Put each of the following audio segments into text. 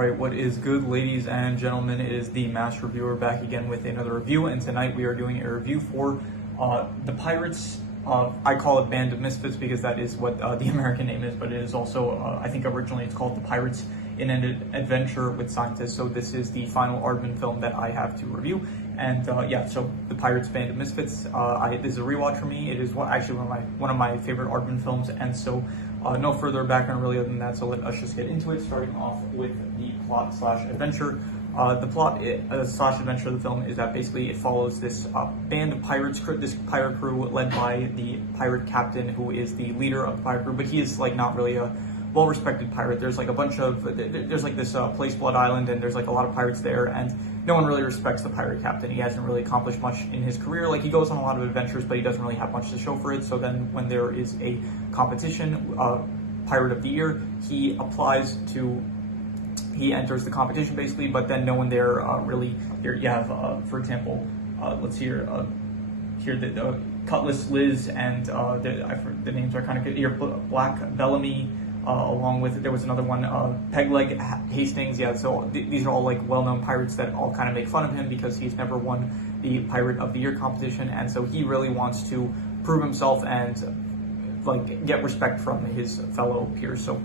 Alright, what is good, ladies and gentlemen? It is the Master Reviewer back again with another review, and tonight we are doing a review for the Pirates. I call it Band of Misfits because that is what the American name is, but it is also, I think originally it's called The Pirates in an Adventure with Scientists. So this is the final Aardman film that I have to review, and yeah, so The Pirates Band of Misfits. This is a rewatch for me. It is actually one of my favorite Aardman films, and so no further background really other than that, so let us just get into it, starting off with the plot slash adventure. The plot slash adventure of the film is that basically it follows this band of pirates, this pirate crew led by the pirate captain, who is the leader of the pirate crew, but he is like not really a well-respected pirate. There's like a bunch of, there's like this place, Blood Island, and there's like a lot of pirates there, and no one really respects the pirate captain. He hasn't really accomplished much in his career. Like, he goes on a lot of adventures, but he doesn't really have much to show for it. So then when there is a competition, Pirate of the Year, he enters the competition basically, but then no one there really, here you have, for example, let's see here, the Cutlass Liz and the names are kind of good here, Black Bellamy, along with, there was another one, Pegleg Hastings. Yeah, so these are all like well-known pirates that all kind of make fun of him because he's never won the Pirate of the Year competition, and so he really wants to prove himself and like get respect from his fellow peers. So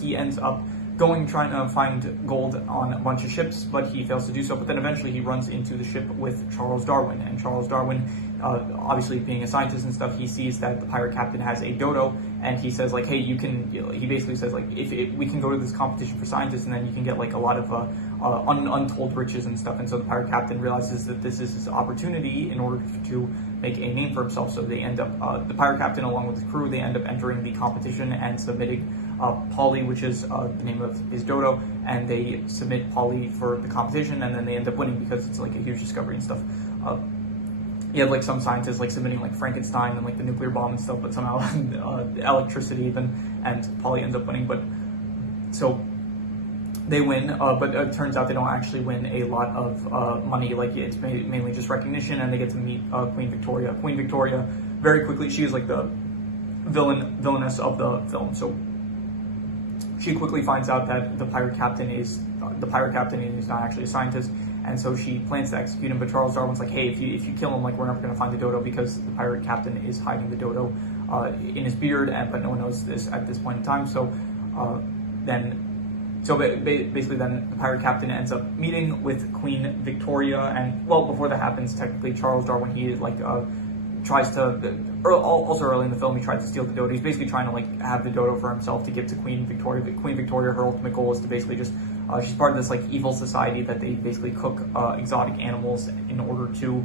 he ends up trying to find gold on a bunch of ships, but he fails to do so. But then eventually he runs into the ship with Charles Darwin, and Charles Darwin, obviously being a scientist and stuff, he sees that the pirate captain has a dodo, and he says like, hey, you can, he basically says like, if we can go to this competition for scientists, and then you can get like a lot of untold riches and stuff. And so the pirate captain realizes that this is his opportunity in order to make a name for himself. So they end up, the pirate captain along with the crew, they end up entering the competition and submitting Polly, which is the name of his dodo, and they submit Polly for the competition, and then they end up winning because it's like a huge discovery and stuff. You have like some scientists like submitting like Frankenstein and like the nuclear bomb and stuff, but somehow electricity even, and Polly ends up winning. But so they win, but it turns out they don't actually win a lot of money. Like, it's mainly just recognition, and they get to meet Queen Victoria. Queen Victoria, very quickly, she is like the villainess of the film. So she quickly finds out that the pirate captain is not actually a scientist, and so she plans to execute him. But Charles Darwin's like, hey, if you kill him, like, we're never going to find the dodo, because the pirate captain is hiding the dodo in his beard, but no one knows this at this point in time. So basically then the pirate captain ends up meeting with Queen Victoria, and well, before that happens, technically Charles Darwin, he like tries to, also early in the film, he tries to steal the dodo. He's basically trying to like have the dodo for himself to give to Queen Victoria. But Queen Victoria, her ultimate goal is to basically just, she's part of this like evil society that they basically cook exotic animals in order to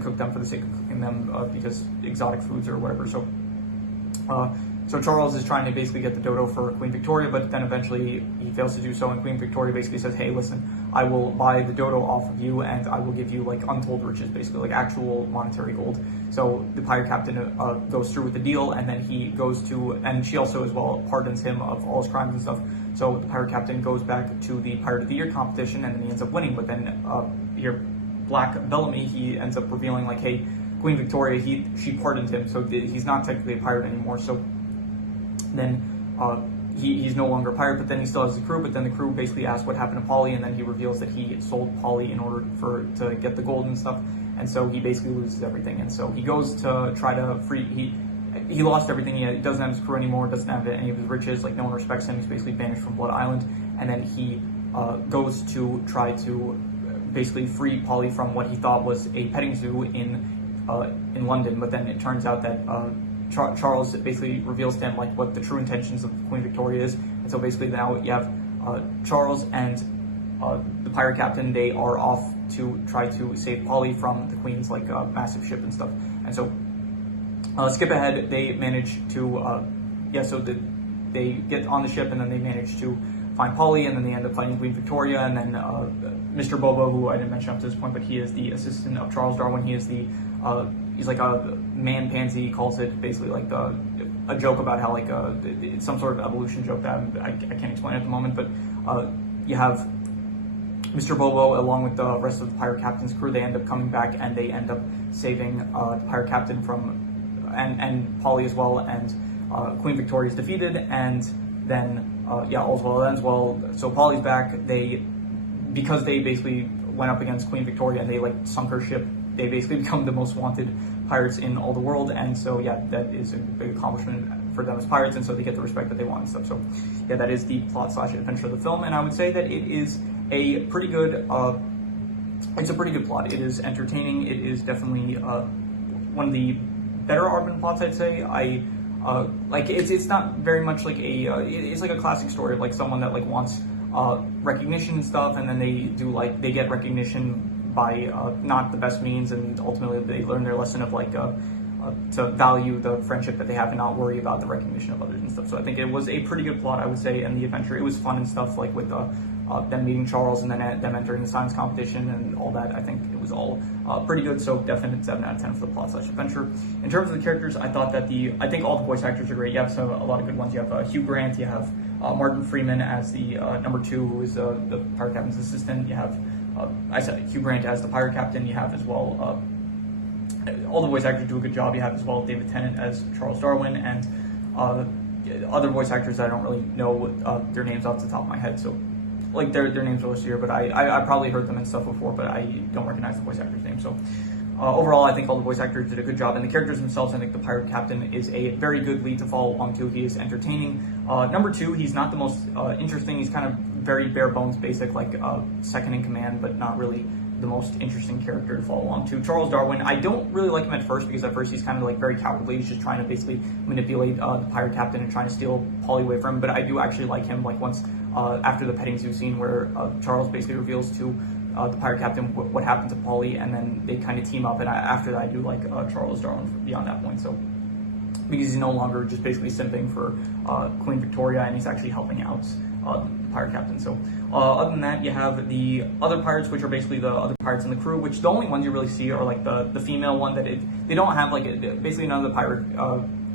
cook them for the sake of cooking them, because exotic foods or whatever. So Charles is trying to basically get the dodo for Queen Victoria, but then eventually he fails to do so, and Queen Victoria basically says, hey, listen, I will buy the dodo off of you, and I will give you like untold riches, basically like actual monetary gold. So the pirate captain goes through with the deal, and then he goes to, and she also as well pardons him of all his crimes and stuff. So the pirate captain goes back to the Pirate of the Year competition, and then he ends up winning. But then here, Black Bellamy, he ends up revealing like, hey, Queen Victoria, she pardoned him, so he's not technically a pirate anymore. So then he's no longer a pirate, but then he still has the crew. But then the crew basically asks what happened to Polly, and then he reveals that he sold Polly in order to get the gold and stuff. And so he basically loses everything. And so he goes to try to free. He lost everything. He doesn't have his crew anymore. Doesn't have any of his riches. Like, no one respects him. He's basically banished from Blood Island. And then he goes to try to basically free Polly from what he thought was a petting zoo in London. But then it turns out that Charles basically reveals to him like what the true intentions of Queen Victoria is, and so basically now you have Charles and the pirate captain. They are off to try to save Polly from the Queen's like massive ship and stuff. And so skip ahead, they manage to they get on the ship, and then they manage to find Polly, and then they end up fighting Queen Victoria, and then Mr. Bobo, who I didn't mention up to this point, but he is the assistant of Charles Darwin. He is the he's like a man pansy, he calls it, basically like a joke about how like it's some sort of evolution joke that I can't explain at the moment. But you have Mr. Bobo along with the rest of the pirate captain's crew. They end up coming back, and they end up saving the pirate captain from and Polly as well, and Queen Victoria is defeated, and then yeah, all's well that ends well. So Polly's back. Because they basically went up against Queen Victoria and they like sunk her ship, they basically become the most wanted pirates in all the world. And so yeah, that is a big accomplishment for them as pirates, and so they get the respect that they want and stuff. So yeah, that is the plot / adventure of the film, and I would say that it is a pretty good it's a pretty good plot. It is entertaining. It is definitely one of the better Aardman plots, I'd say. Like it's not very much like it's like a classic story of like someone that like wants recognition and stuff, and then they get recognition by not the best means, and ultimately they learn their lesson of like to value the friendship that they have and not worry about the recognition of others and stuff. So I think it was a pretty good plot, I would say, and the adventure, it was fun and stuff, like with them meeting Charles and then them entering the science competition and all that. I think it was all pretty good, so definite 7 out of 10 for the plot / adventure. In terms of the characters, I thought that I think all the voice actors are great. You have a lot of good ones. You have Hugh Grant, you have Martin Freeman as the number 2, who is the pirate captain's assistant. You have, I said Hugh Grant as the pirate captain. You have as well, all the voice actors do a good job. You have as well David Tennant as Charles Darwin, and other voice actors that I don't really know their names off the top of my head. So like their names are listed here, but I probably heard them and stuff before, but I don't recognize the voice actor's name. So overall, I think all the voice actors did a good job, and the characters themselves, I think the pirate captain is a very good lead to follow along to. He is entertaining. Number 2, he's not the most interesting. He's kind of very bare bones, basic, like second in command, but not really the most interesting character to follow along to. Charles Darwin, I don't really like him at first, because at first he's kind of like very cowardly. He's just trying to basically manipulate the pirate captain and trying to steal Polly away from him. But I do actually like him, like once after the petting zoo scene where Charles basically reveals to the pirate captain what happened to Polly, and then they kind of team up, and after that I do like Charles Darwin beyond that point. So because he's no longer just basically simping for Queen Victoria, and he's actually helping out the pirate captain. So other than that, you have the other pirates, which are basically the other pirates in the crew, which the only ones you really see are like the female one. That they don't have like basically none of the pirate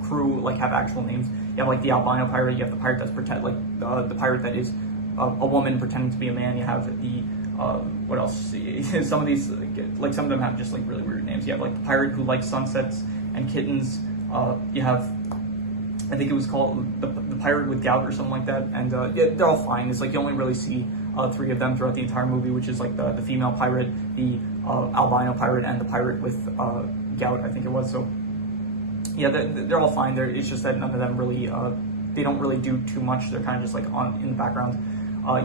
crew like have actual names. You have like the albino pirate, you have the pirate that's the pirate that is a woman pretending to be a man. You have the what else? Some of these, like some of them have just like really weird names. You have like the pirate who likes sunsets and kittens. You have, I think it was called the pirate with gout or something like that. And yeah, they're all fine. It's like you only really see 3 of them throughout the entire movie, which is like the female pirate, the albino pirate, and the pirate with gout, I think it was. So yeah, they're all fine. It's just that none of them really, they don't really do too much. They're kind of just like in the background.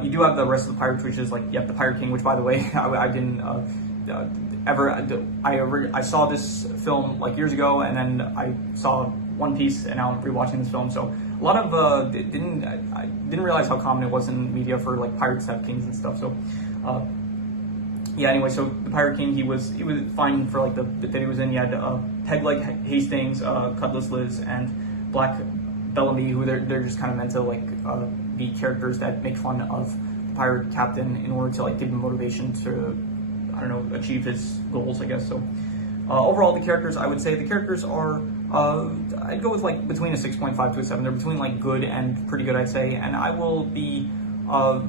You do have the rest of the pirates, which is like, the Pirate King, which by the way, I didn't I saw this film like years ago, and then I saw One Piece, and now I'm rewatching this film. So a lot of I didn't realize how common it was in media for like pirates to have kings and stuff. So yeah, anyway, so the Pirate King, he was fine for like the bit he was in. You had Pegleg Hastings, Cutlass Liz, and Black Bellamy, who they're just kind of meant to like be characters that make fun of the pirate captain in order to like give him motivation to, I don't know, achieve his goals, I guess. So overall, the characters, I would say the characters are I'd go with like between a 6.5 to a 7. They're between like good and pretty good, I'd say. And I will be I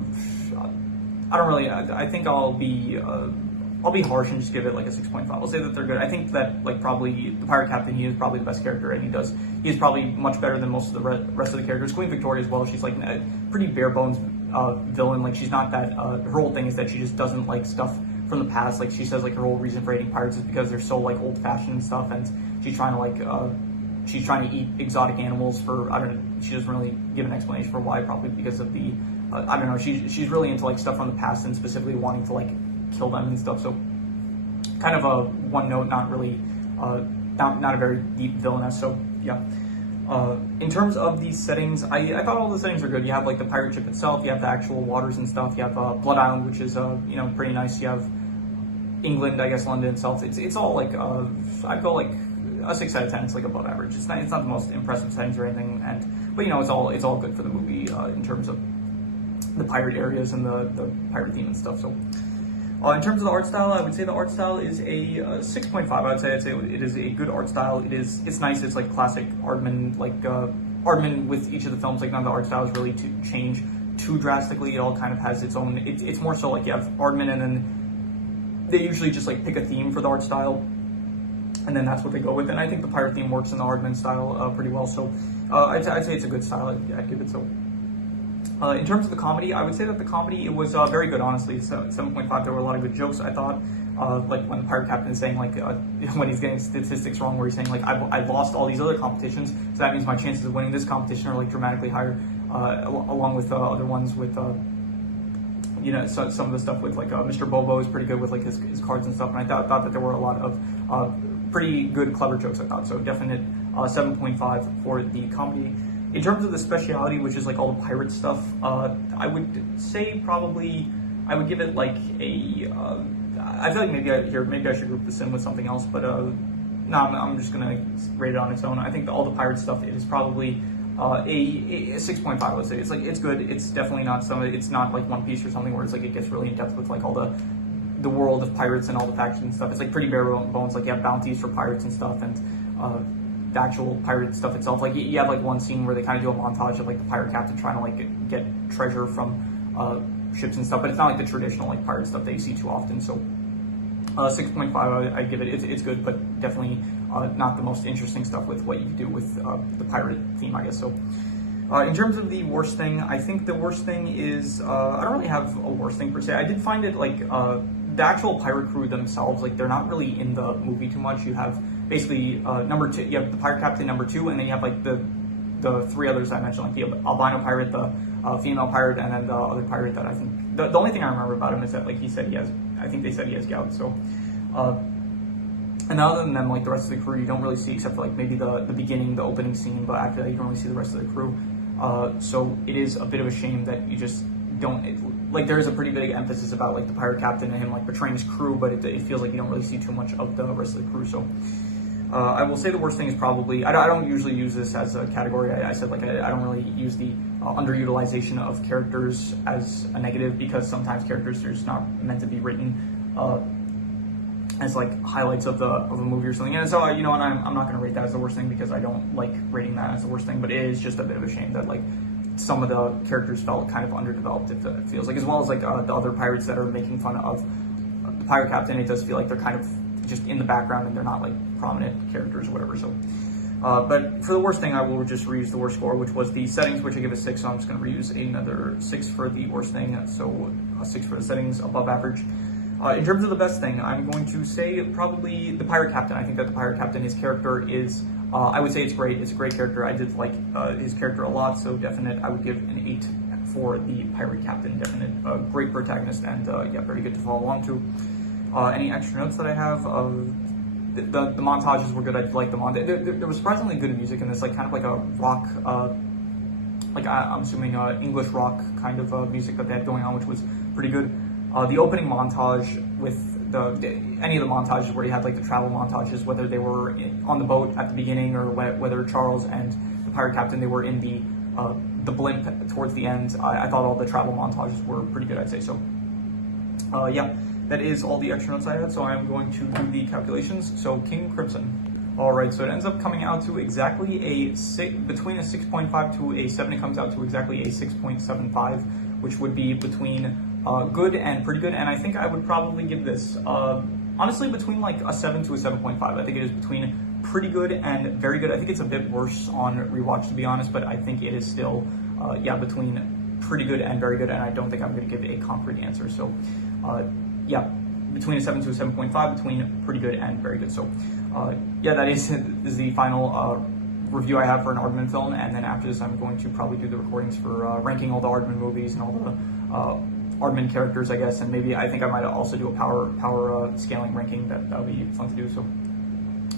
think I'll be harsh and just give it like a 6.5. I'll say that they're good. I think that like probably the pirate captain, he is probably the best character, and he is probably much better than most of the rest of the characters. Queen Victoria as well, she's like a pretty bare bones villain. Like she's not that, her whole thing is that she just doesn't like stuff from the past. Like she says like her whole reason for hating pirates is because they're so like old fashioned and stuff, and she's trying to like she's trying to eat exotic animals for, I don't know, she doesn't really give an explanation for why, probably because of the I don't know, she's really into like stuff from the past, and specifically wanting to like kill them and stuff. So kind of a one note, not really not a very deep villainess. So yeah, in terms of these settings, I thought all the settings are good. You have like the pirate ship itself, you have the actual waters and stuff, you have Blood Island, which is you know, pretty nice. You have England, I guess London itself. It's all like I'd go like a 6 out of 10. It's like above average. It's not the most impressive settings or anything, but you know, it's all good for the movie in terms of the pirate areas and the pirate theme and stuff. So in terms of the art style, I would say the art style is a 6.5. I'd say it is a good art style. It's nice. It's like classic Aardman, like Aardman with each of the films. Like none of the art styles really to change too drastically. It all kind of has its own. It's more so like you have Aardman, and then they usually just like pick a theme for the art style, and then that's what they go with. And I think the pirate theme works in the Aardman style pretty well. So I'd say it's a good style. I'd give it so. In terms of the comedy, I would say that the comedy, it was very good, honestly. So 7.5, there were a lot of good jokes, I thought. Like when the pirate captain is saying, like, when he's getting statistics wrong, where he's saying, like, I've lost all these other competitions, so that means my chances of winning this competition are, like, dramatically higher, along with other ones with, you know, so, some of the stuff with, like, Mr. Bobo is pretty good with, like, his cards and stuff, and I thought that there were a lot of pretty good, clever jokes, I thought, so definite 7.5 for the comedy. In terms of the speciality, which is like all the pirate stuff, I would say probably I would give it like a. I feel like maybe I should group this in with something else, but no, I'm just gonna rate it on its own. I think all the pirate stuff is probably a 6.5. I would say it's good. It's definitely not it's not like One Piece or something where it's like it gets really in depth with like all the world of pirates and all the factions and stuff. It's like pretty bare bones. Like you have bounties for pirates and stuff, and the actual pirate stuff itself. Like you have like one scene where they kind of do a montage of like the pirate captain trying to like get treasure from ships and stuff, but it's not like the traditional like pirate stuff that you see too often. So 6.5, I give it. It's good, but definitely not the most interesting stuff with what you do with the pirate theme, I guess. So in terms of the worst thing, I think the worst thing is I don't really have a worst thing per se. I did find it like the actual pirate crew themselves, like they're not really in the movie too much. You have basically number 2, you have the pirate captain number 2, and then you have like the 3 others I mentioned, like the albino pirate, the female pirate, and then the other pirate that I think the only thing I remember about him is that like he said I think they said he has gout. So and other than them, like the rest of the crew you don't really see except for like maybe the beginning, the opening scene, but after that you don't really see the rest of the crew. So it is a bit of a shame that you just don't, like there is a pretty big emphasis about like the pirate captain and him like betraying his crew, but it feels like you don't really see too much of the rest of the crew. So I will say the worst thing is probably, I don't usually use this as a category. I said like I don't really use the underutilization of characters as a negative, because sometimes characters are just not meant to be written as like highlights of a movie or something. And so you know, and I'm not going to rate that as the worst thing because I don't like rating that as the worst thing, but it is just a bit of a shame that like some of the characters felt kind of underdeveloped, it feels like, as well as like the other pirates that are making fun of the pirate captain. It does feel like they're kind of just in the background and they're not like prominent characters or whatever. So but for the worst thing, I will just reuse the worst score, which was the settings, which I give a 6. So I'm just going to reuse another 6 for the worst thing. So a 6 for the settings, above average. In terms of the best thing, I'm going to say probably the pirate captain. I think that the pirate captain, his character is, I would say it's great. It's a great character. I did like his character a lot, so definite. I would give an 8 for the pirate captain. Definite, great protagonist, and yeah, very good to follow along to. Any extra notes that I have? The montages were good. I like the montage. There was surprisingly good music in this, like kind of like a rock, like I'm assuming English rock kind of music that they had going on, which was pretty good. The opening montage with any of the montages where you had like the travel montages, whether they were on the boat at the beginning or whether Charles and the pirate captain, they were in the blimp towards the end. I thought all the travel montages were pretty good, I'd say. So yeah, that is all the extra notes I had. So I'm going to do the calculations. So King Crimson. All right, so it ends up coming out to exactly between a 6.5 to a 7. It comes out to exactly a 6.75, which would be between good and pretty good, and I think I would probably give this honestly between like a 7 to a 7.5. I think it is between pretty good and very good. I think it's a bit worse on rewatch, to be honest, but I think it is still yeah, between pretty good and very good, and I don't think I'm going to give a concrete answer. So yeah, between a 7 to a 7.5, between pretty good and very good. So yeah, that is the final review I have for an Aardman film, and then after this I'm going to probably do the recordings for ranking all the Aardman movies and all the Aardman characters, I guess, and maybe I think I might also do a power scaling ranking. That would be fun to do. So,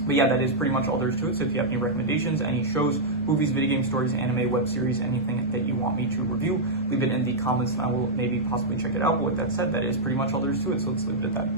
but yeah, that is pretty much all there is to it. So if you have any recommendations, any shows, movies, video game stories, anime, web series, anything that you want me to review, leave it in the comments and I will maybe possibly check it out. But with that said, that is pretty much all there is to it. So let's leave it at that.